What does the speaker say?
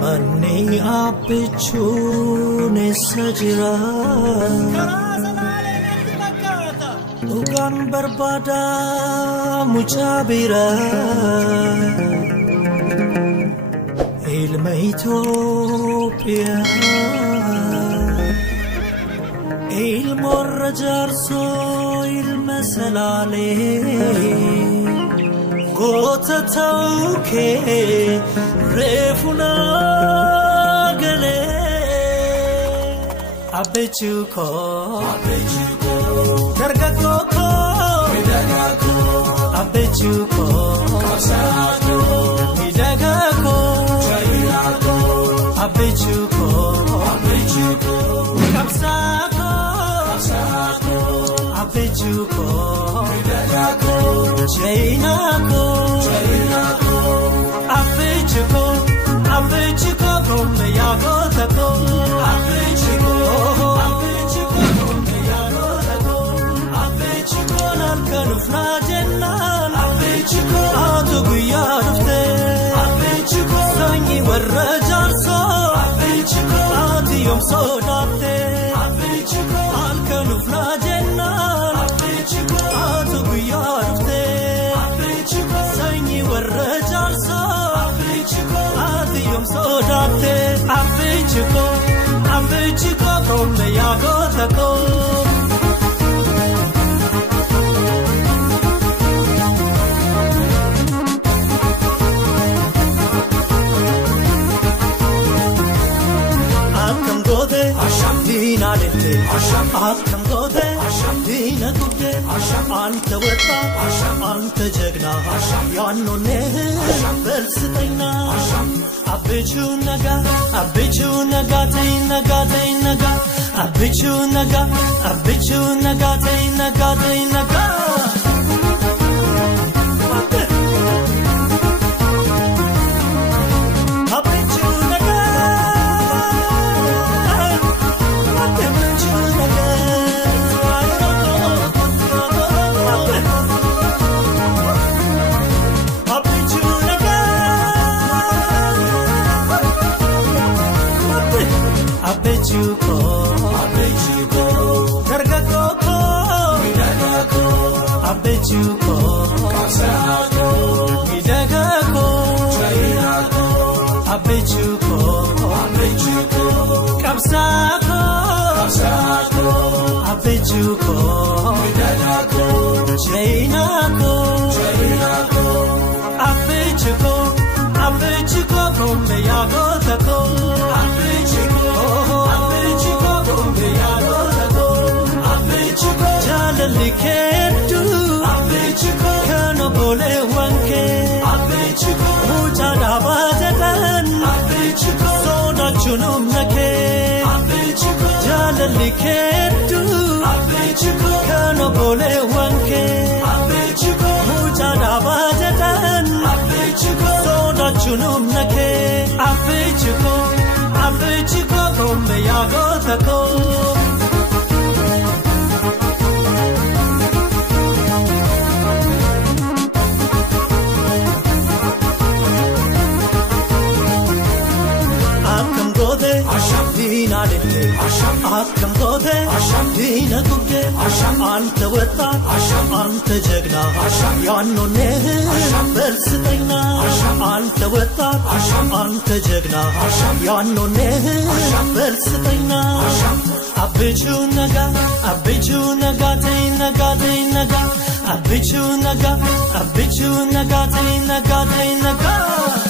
Mani apichune sajira Ugan berbada mucabira Ilma Ethiopia Ilma Rajarso ilma Salale Gota tauke refuna gale abechuko dargako abechuko kasako idagako jairako abechuko kapsako abechuko idagako jainako abechuko komeyagotako abechuko komeyagotako abechuko nalkanufna jennan abechuko atuguyarufte abechuko sanyi warrajarso abechuko atiyom sodatte abechuko alkanufna jennan abechuko atuguyarufte abechuko sanyi warrajarso abechuko atiyom sodatte abechuko komeyagotako Dina dete, akam gode, dina gode, anta weta, anta jagna, yanno ne, belstayna, abichu naga, naga, abichu naga, naga. Abechuko, dargako, abechuko, kasako, idagako, jairako, abechuko, kapsako, abechuko, idagako, jainako, abechuko, komeyagotako, Jalalikendu abechuko kano bole wanke abechuko mujada bajadan abechuko soda chunum nake abechuko jalalikendu abechuko kano bole wanke abechuko mujada bajadan abechuko soda chunum nake abechuko komeyagotako Dina dete, akam gode, dina gode, anta weta, anta jagna, yanno ne, belstayna, anta weta, anta jagna, yanno ne, belstayna, abichu naga, naga, abichu naga, naga.